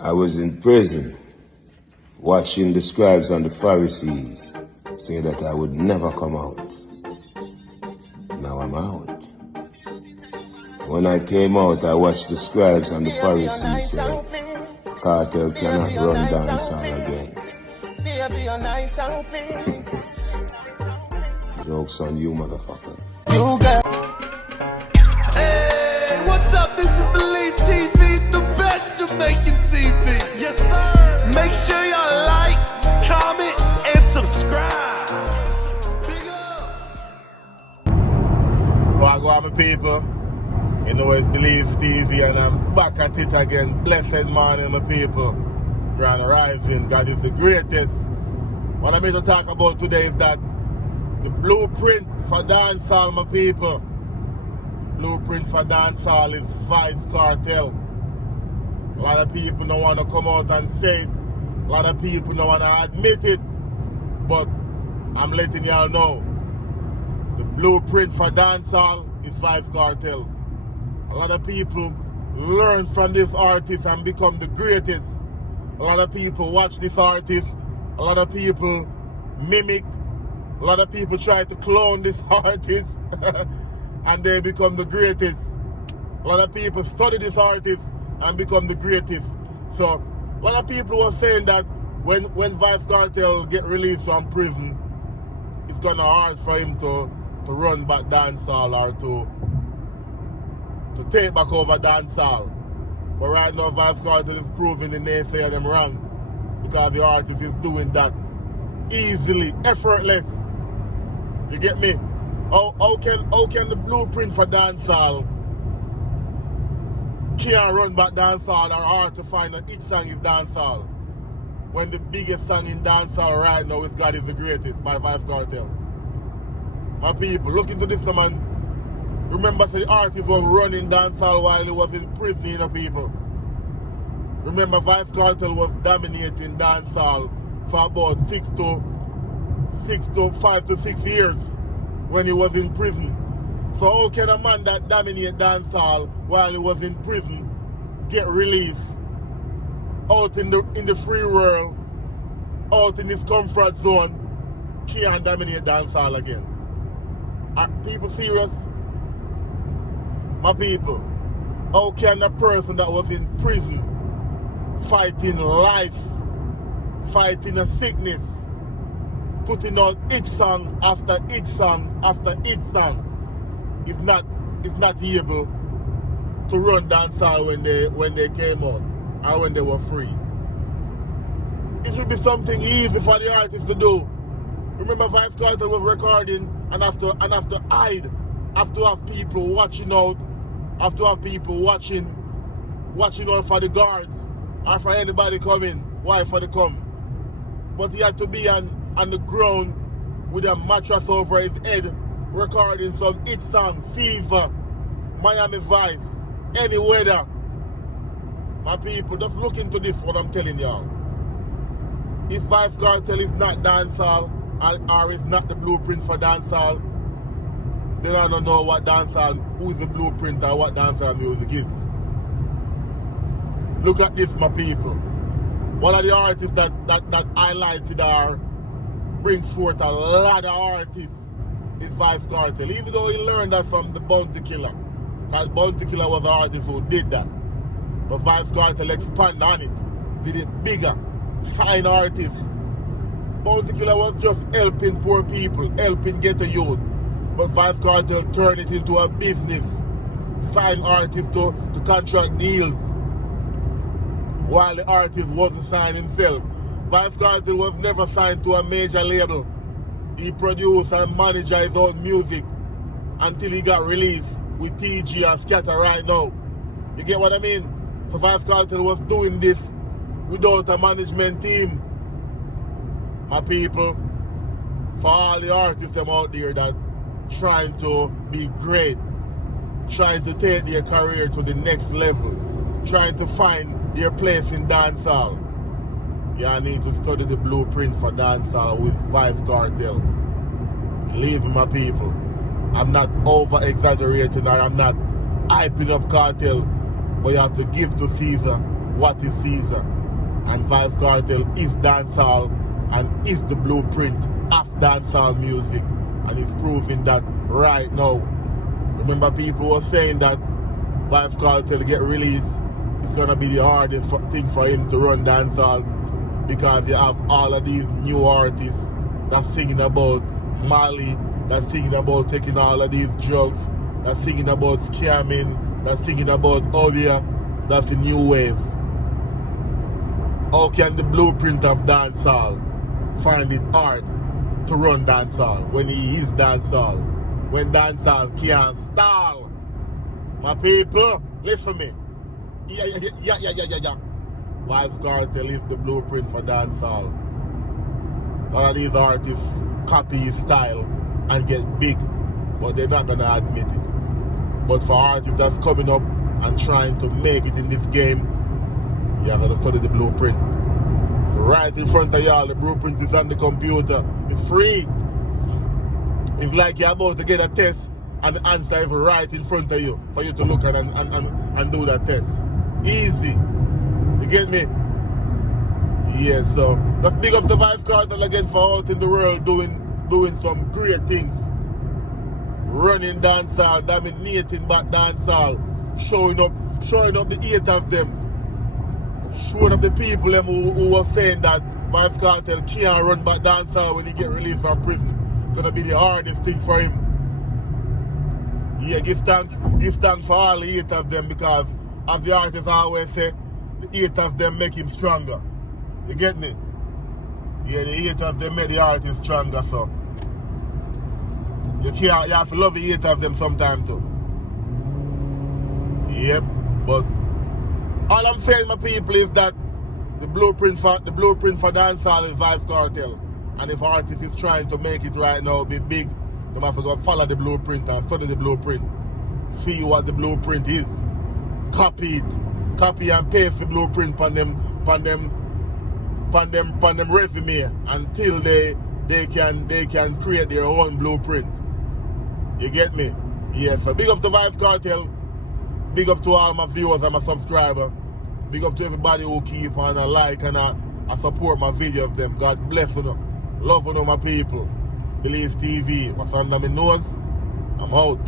I was in prison, watching the scribes and the Pharisees say that I would never come out. Now I'm out. When I came out, I watched the scribes and the Pharisees say, Kartel cannot run dancehall again. Joke's on you, motherfucker. You got. Hey, what's up? This is Believe TV, the best Jamaican TV. Yes, sir. Make sure y'all like, comment, and subscribe. Big up. Well, go on, my people. You know it's Believe TV, and I'm back at it again. Blessed morning, my people. Grand Rising, God is the greatest. What I'm here to talk about today is that the blueprint for dancehall, my people. The blueprint for dancehall is Vybz Kartel. A lot of people don't want to come out and say it. A lot of people don't want to admit it. But I'm letting y'all know. The blueprint for dancehall is Vybz Kartel. A lot of people learn from this artist and become the greatest. A lot of people watch this artist. A lot of people mimic. A lot of people try to clone this artist and they become the greatest. A lot of people study this artist and become the greatest. So a lot of people were saying that when Vybz Kartel get released from prison, it's gonna hard for him to run back dancehall or to take back over dancehall. But right now Vybz Kartel is proving the naysayer them wrong, because the artist is doing that easily, effortless. You get me? How can the blueprint for dancehall can't run back dancehall or hard to find that each song is dancehall when the biggest song in dancehall right now is God is the Greatest by Vybz Kartel? My people, look into this, man. Remember, the artist was running dancehall while he was in prison, you know, people. Remember, Vybz Kartel was dominating dancehall for about 5 to 6 years when he was in prison. So how can a man that dominated dancehall while he was in prison get released out in the free world, out in his comfort zone, can't dominate dancehall again? Are people serious? My people, how can a person that was in prison fighting life, fighting a sickness, putting out each song after each song after each song, is not able to run dancehall when they came out or when they were free? It should be something easy for the artist to do. Remember, Vybz Kartel was recording and have to hide, have to have people watching out, have to have people watching out for the guards or for anybody coming. Why? For the come. But he had to be on the ground with a mattress over his head, recording some hit song, Fever, Miami Vice, any weather. My people, just look into this, what I'm telling y'all. If Vybz Kartel is not dancehall or is not the blueprint for dancehall, then I don't know what dancehall, who is the blueprint or what dancehall music is. Look at this, my people. One of the artists that highlighted or bring forth a lot of artists is Vybz Kartel, even though he learned that from the Bounty Killer. Because Bounty Killer was an artist who did that. But Vybz Kartel expanded on it, did it bigger, fine artists. Bounty Killer was just helping poor people, helping get a youth. But Vybz Kartel turned it into a business, sign artists to contract deals, while the artist wasn't signed himself. Vybz Kartel was never signed to a major label. He produced and managed his own music until he got released with TG and Scatter right now. You get what I mean? So Vybz Kartel was doing this without a management team. My people, for all the artists out there that trying to be great, trying to take their career to the next level, trying to find their place in dancehall, you need to study the blueprint for dancehall with Vybz Kartel. Believe me, my people, I'm not over-exaggerating or I'm not hyping up Kartel, but you have to give to Caesar what is Caesar. And Vybz Kartel is dancehall and is the blueprint of dancehall music. And he's proving that right now. Remember, people were saying that Vybz Kartel get released, it's gonna be the hardest thing for him to run dancehall, because you have all of these new artists that's singing about Mali, that's singing about taking all of these drugs, that's singing about scamming, that's singing about Obia. That's the new wave. How can the blueprint of dancehall find it hard to run dancehall when he is dancehall? When dancehall can't stall? My people, listen to me. Yeah. Vybz Kartel is the blueprint for dancehall. A lot of these artists copy his style and get big, but they're not gonna admit it. But for artists that's coming up and trying to make it in this game, you have to study the blueprint. It's right in front of y'all. The blueprint is on the computer. It's free. It's like you're about to get a test and the answer is right in front of you for you to look at and do that test. Easy. You get me? Yeah, so let's big up the Vybz Kartel again for out in the world doing some great things. Running dancehall, dominating back dancehall, showing up the haters them. Showing up the people them who were saying that Vybz Kartel can't run back dancehall when he get released from prison. Gonna be the hardest thing for him. Yeah, give thanks for all the haters them, because as the artists always say, the haters them make him stronger. You get me? Yeah, the haters them make the artist stronger, so you have to love the haters them sometime too. Yep, but all I'm saying, my people, is that the blueprint for dancehall is Vybz Kartel. And if artist is trying to make it right now, be big, they have to go follow the blueprint and study the blueprint. See what the blueprint is. Copy it. Copy and paste the blueprint on them resume until they can create their own blueprint. You get me? Yes, so big up to Vybz Kartel. Big up to all my viewers and my subscribers. Big up to everybody who keep on a like and a support my videos them. God bless you. Love you, my people. Believe TV. What's under my nose? I'm out.